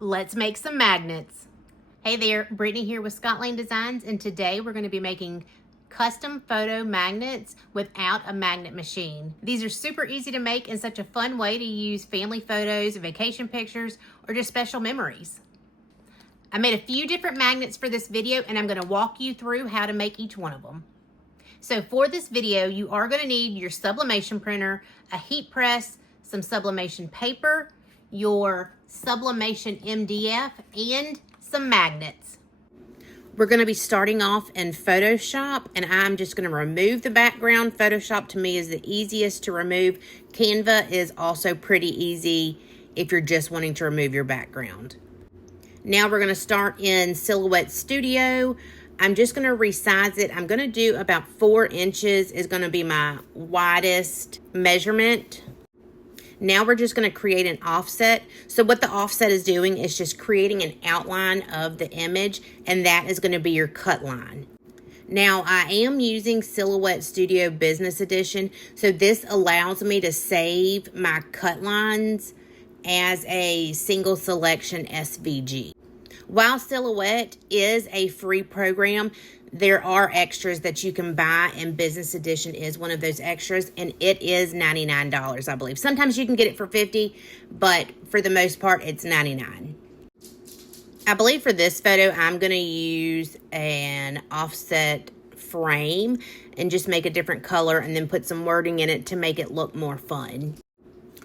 Let's make some magnets. Hey there, Brittany here with Scotland Designs, and today we're going to be making custom photo magnets without a magnet machine. These are super easy to make and such a fun way to use family photos, vacation pictures, or just special memories. I made a few different magnets for this video, and I'm going to walk you through how to make each one of them. So for this video, you are going to need your sublimation printer, a heat press, some sublimation paper, your sublimation MDF, and some magnets. We're going to be starting off in Photoshop, and I'm just going to remove the background. Photoshop to me is the easiest to remove. Canva is also pretty easy if you're just wanting to remove your background. Now we're going to start in Silhouette Studio. I'm just going to resize it. I'm going to do about 4 inches is going to be my widest measurement. Now we're just going to create an offset. So what the offset is doing is just creating an outline of the image, and that is going to be your cut line. Now I am using Silhouette Studio Business Edition, so this allows me to save my cut lines as a single selection SVG. While Silhouette is a free program, there are extras that you can buy, and Business Edition is one of those extras, and it is $99, I believe. Sometimes you can get it for $50, but for the most part, it's $99. I believe for this photo, I'm going to use an offset frame and just make a different color and then put some wording in it to make it look more fun.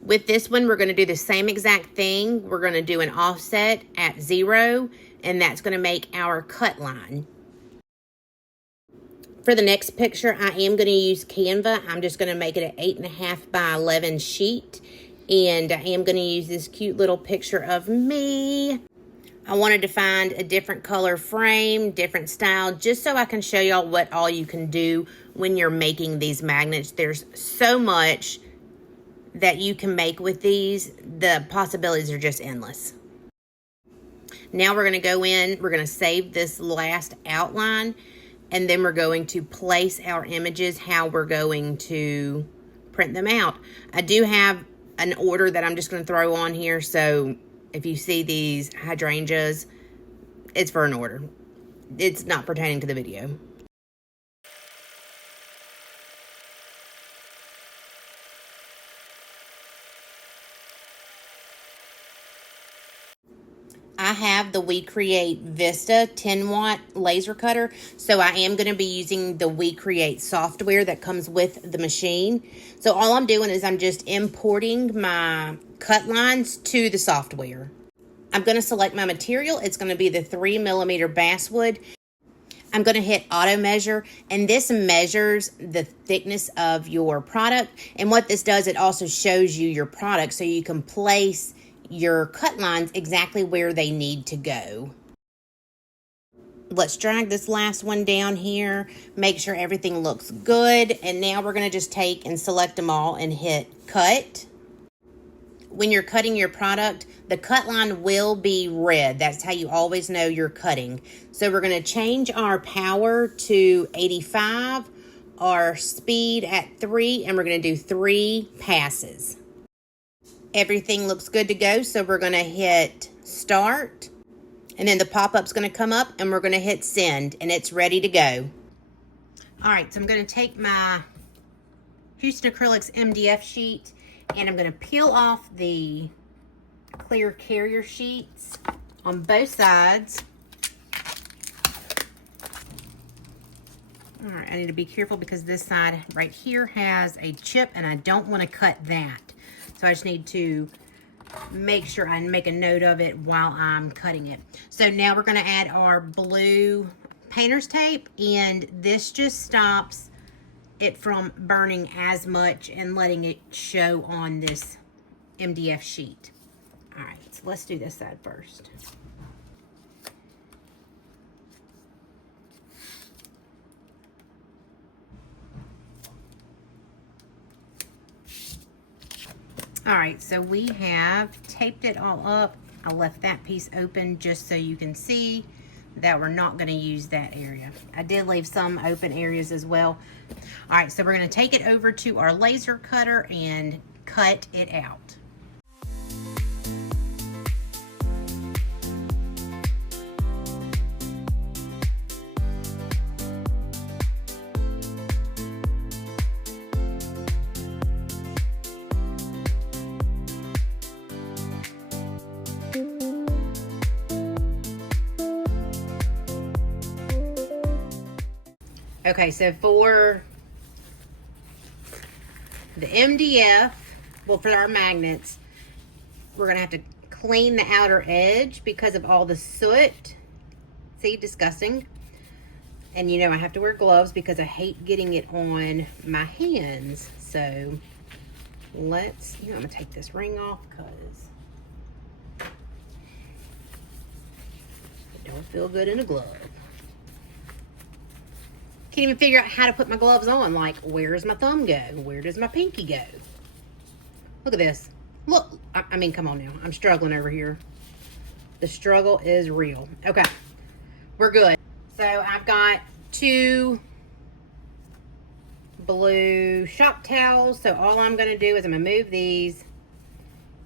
With this one, we're going to do the same exact thing. We're going to do an offset at 0, and that's going to make our cut line. For the next picture, I am going to use Canva. I'm just going to make it an 8.5 by 11 sheet, and I am going to use this cute little picture of me. I wanted to find a different color frame, different style, just so I can show y'all what all you can do when you're making these magnets. There's so much that you can make with these. The possibilities are just endless. Now we're going to go in, we're going to save this last outline, and then we're going to place our images, how we're going to print them out. I do have an order that I'm just going to throw on here, so if you see these hydrangeas, it's for an order. It's not pertaining to the video. I have the We Create Vista 10-watt laser cutter, so I am going to be using the We Create software that comes with the machine. So all I'm doing is I'm just importing my cut lines to the software. I'm going to select my material. It's going to be the 3mm basswood. I'm going to hit auto measure, and this measures the thickness of your product. And what this does, it also shows you your product so you can place your cut lines exactly where they need to go. Let's drag this last one down here, make sure everything looks good, and now we're going to just take and select them all and hit cut. When you're cutting your product, the cut line will be red. That's how you always know you're cutting. So we're going to change our power to 85, our speed at 3, and we're going to do 3 passes. Everything looks good to go, so we're going to hit start, and then the pop-up's going to come up, and we're going to hit send, and it's ready to go. All right, so I'm going to take my Houston Acrylics MDF sheet, and I'm going to peel off the clear carrier sheets on both sides. All right, I need to be careful because this side right here has a chip, and I don't want to cut that. So I just need to make sure I make a note of it while I'm cutting it. So now we're going to add our blue painter's tape, and this just stops it from burning as much and letting it show on this MDF sheet. All right, so let's do this side first. All right, so we have taped it all up. I left that piece open just so you can see that we're not going to use that area. I did leave some open areas as well. All right, so we're going to take it over to our laser cutter and cut it out. Okay, so for the MDF, well, for our magnets, we're gonna have to clean the outer edge because of all the soot. See, disgusting. And you know, I have to wear gloves because I hate getting it on my hands. So let's, I'm gonna take this ring off because it don't feel good in a glove. Can't even figure out how to put my gloves on. Like, where does my thumb go? Where does my pinky go? Look at this. Look, I mean, come on now. I'm struggling over here. The struggle is real. Okay, we're good. So I've got 2 blue shop towels. So all I'm gonna do is I'm gonna move these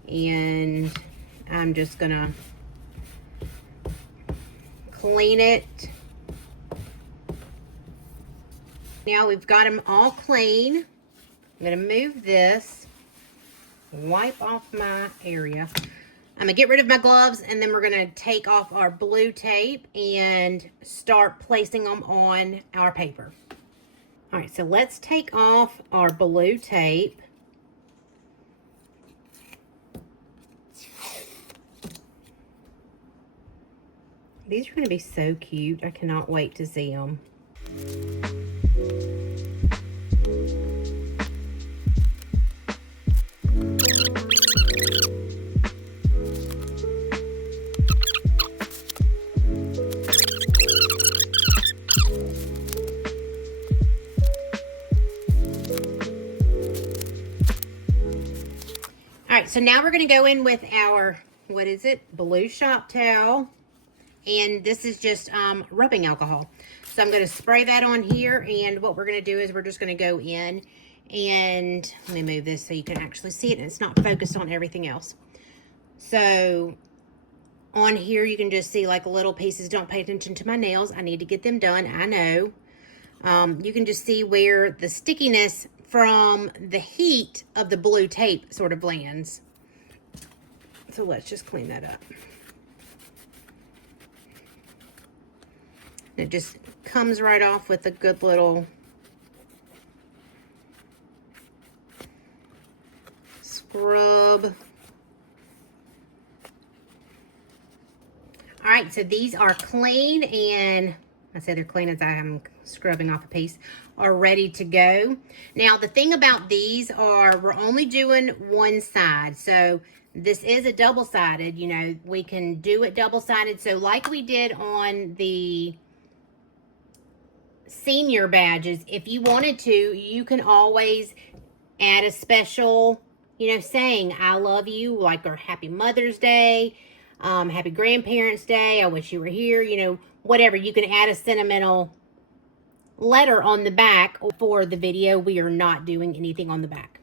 and I'm just gonna clean it. Now we've got them all clean. I'm gonna move this, wipe off my area. I'm gonna get rid of my gloves and then we're gonna take off our blue tape and start placing them on our paper. All right, so let's take off our blue tape. These are gonna be so cute. I cannot wait to see them. All right, so now we're gonna go in with our, what is it? Blue shop towel. And this is just rubbing alcohol. So I'm gonna spray that on here, and what we're gonna do is we're just gonna go in and, let me move this so you can actually see it and it's not focused on everything else. So on here you can just see like little pieces. Don't pay attention to my nails. I need to get them done, I know. You can just see where the stickiness from the heat of the blue tape sort of lands. So let's just clean that up. It just comes right off with a good little scrub. All right, so these are clean, and I say they're clean as I am scrubbing off a piece, are ready to go. Now, the thing about these are we're only doing one side. So this is a double-sided, you know, we can do it double-sided. So like we did on the senior badges, if you wanted to, you can always add a special, you know, saying I love you, like, or Happy Mother's Day, Happy Grandparents Day, I wish you were here, you know, whatever. You can add a sentimental letter on the back. For the video, we are not doing anything on the back.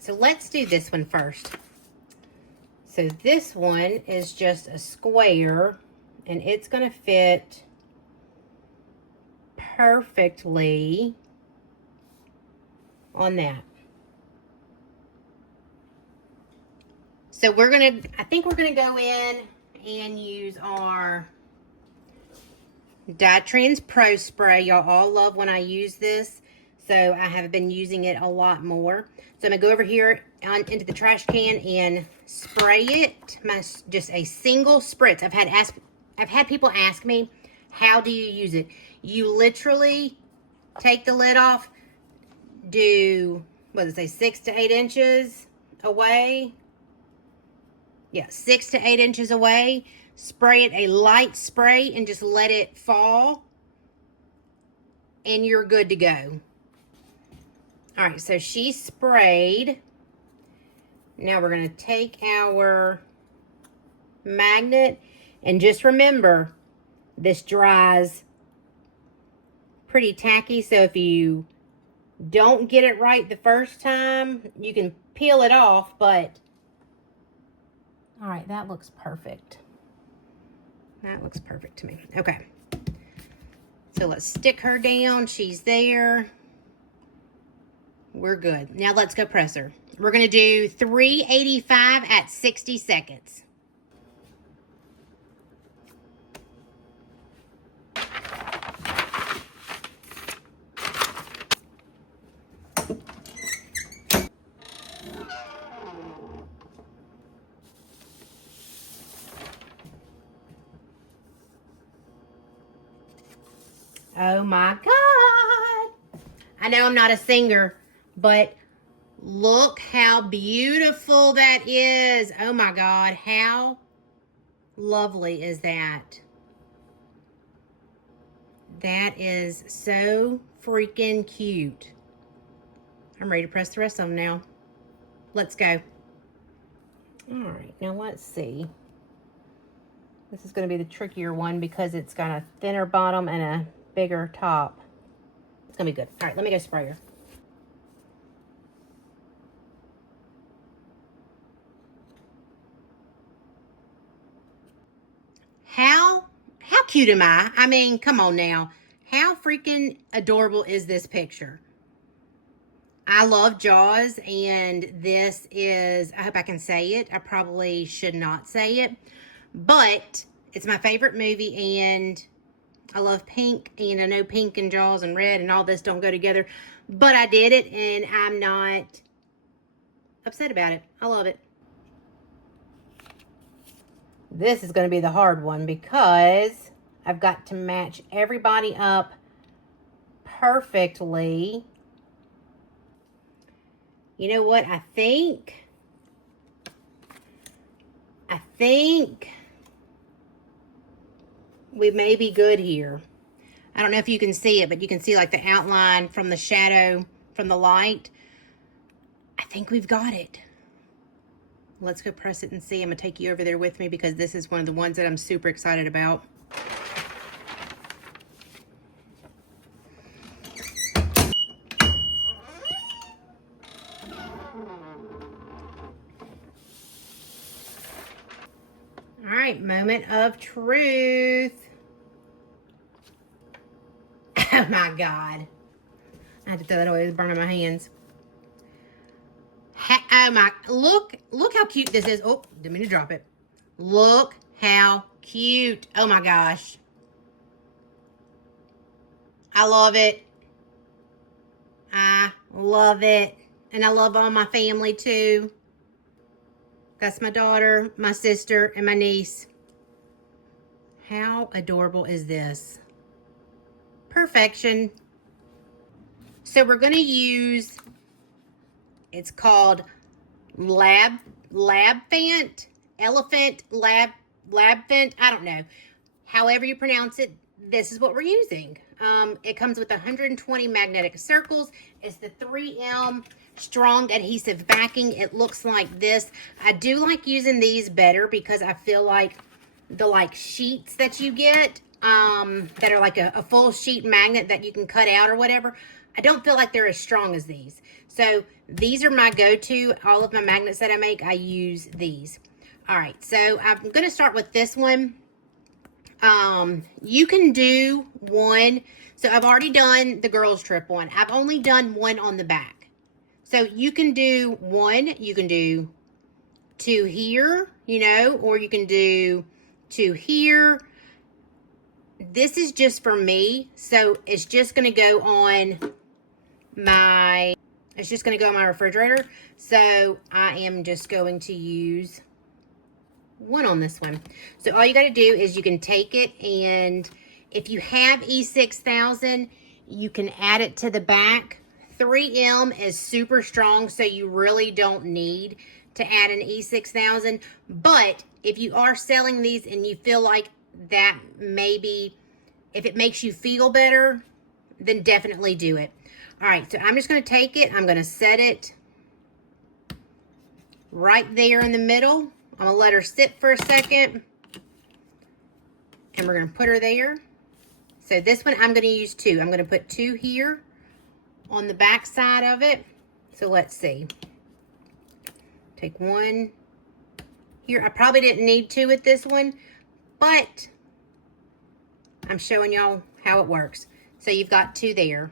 So let's do this one first. So this one is just a square, and it's going to fit perfectly on that. So we're going to, I think we're going to go in and use our Dye Trends Pro Spray. Y'all all love when I use this. So I have been using it a lot more. So I'm gonna go over here into the trash can and spray it. Just a single spritz. I've had people ask me, how do you use it? You literally take the lid off, do, what does it say, 6 to 8 inches away. Yeah, 6 to 8 inches away. Spray it, a light spray, and just let it fall. And you're good to go. All right, so she sprayed. Now we're going to take our magnet, and just remember, this dries pretty tacky, so if you don't get it right the first time, you can peel it off, but all right, that looks perfect. That looks perfect to me. Okay. So let's stick her down. She's there. We're good. Now let's go press her. We're going to do 385 at 60 seconds. Oh my God. I know I'm not a singer, but look how beautiful that is. Oh my God. How lovely is that? That is so freaking cute. I'm ready to press the rest of them now. Let's go. All right, now let's see. This is going to be the trickier one because it's got a thinner bottom and a bigger top. It's going to be good. All right, let me go spray her. How cute am I? I mean, come on now. How freaking adorable is this picture? I love Jaws, and this is, I hope I can say it. I probably should not say it, but it's my favorite movie, and I love pink, and I know pink and Jaws and red and all this don't go together, but I did it, and I'm not upset about it. I love it. This is going to be the hard one because I've got to match everybody up perfectly. You know what? I think we may be good here. I don't know if you can see it, but you can see like the outline from the shadow from the light. I think we've got it. Let's go press it and see. I'm going to take you over there with me because this is one of the ones that I'm super excited about. All right, moment of truth. Oh my God. I had to throw that away. It was burning my hands. Oh my, look how cute this is. Oh, didn't mean to drop it. Look how cute. Oh my gosh. I love it. I love it. And I love all my family too. That's my daughter, my sister, and my niece. How adorable is this? Perfection. So we're going to use, it's called Lab Fant, Elephant, Lab Fant, I don't know. However you pronounce it, this is what we're using. It comes with 120 magnetic circles. It's the 3M strong adhesive backing. It looks like this. I do like using these better because I feel like the sheets that you get that are like a full sheet magnet that you can cut out or whatever, I don't feel like they're as strong as these. So these are my go-to. All of my magnets that I make, I use these. All right, so I'm going to start with this one. You can do one. So I've already done the girls trip one. I've only done one on the back. So you can do one, you can do two here, you know, or you can do two here. This is just for me. So it's just going to go on my, it's just going to go on my refrigerator. So I am just going to use one on this one. So all you got to do is you can take it, and if you have E6000, you can add it to the back. 3M is super strong, so you really don't need to add an E6000. But if you are selling these and you feel like that maybe, if it makes you feel better, then definitely do it. All right, so I'm just going to take it. I'm going to set it right there in the middle. I'm going to let her sit for a second. And we're going to put her there. So this one, I'm going to use two. I'm going to put two here on the back side of it. So let's see. Take one here. I probably didn't need two with this one, but I'm showing y'all how it works. So you've got 2 there.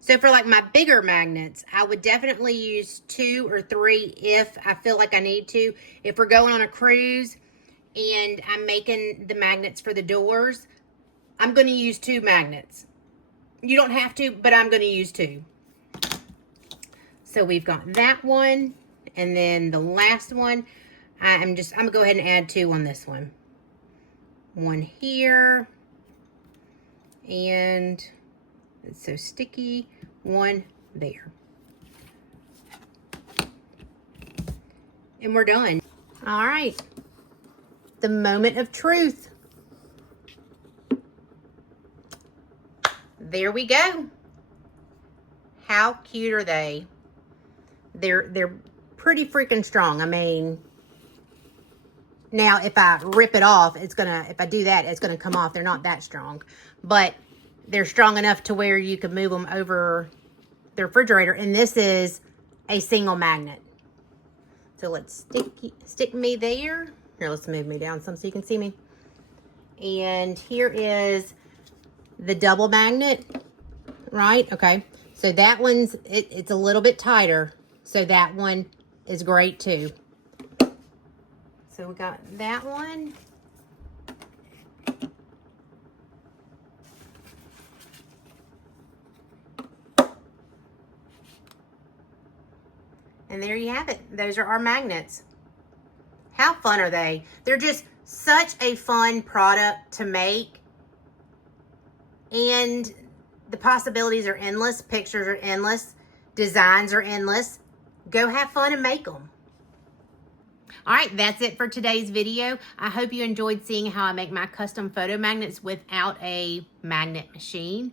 So for like my bigger magnets, I would definitely use 2 or 3 if I feel like I need to. If we're going on a cruise and I'm making the magnets for the doors, I'm going to use 2 magnets. You don't have to, but I'm going to use 2. So we've got that one, and then the last one, I'm gonna go ahead and add 2 on this one. 1 here, and it's so sticky. 1 there. And we're done. All right. The moment of truth. There we go. How cute are they? They're pretty freaking strong. I mean, now if I rip it off, if I do that, it's gonna come off. They're not that strong, but they're strong enough to where you can move them over the refrigerator. And this is a single magnet. So let's stick me there. Here, let's move me down some so you can see me. And here is the double magnet, right? Okay. So that one's, it's a little bit tighter. So that one is great too. So we got that one. And there you have it. Those are our magnets. How fun are they? They're just such a fun product to make. And the possibilities are endless. Pictures are endless. Designs are endless. Go have fun and make them. All right, that's it for today's video. I hope you enjoyed seeing how I make my custom photo magnets without a magnet machine.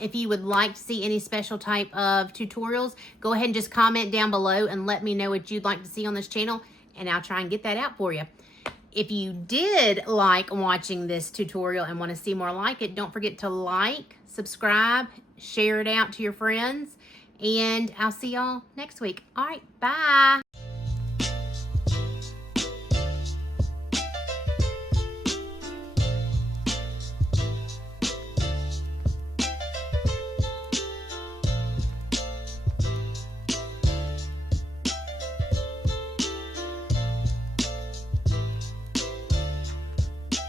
If you would like to see any special type of tutorials, go ahead and just comment down below and let me know what you'd like to see on this channel, and I'll try and get that out for you. If you did like watching this tutorial and want to see more like it, don't forget to like, subscribe, share it out to your friends, and I'll see y'all next week. All right, bye.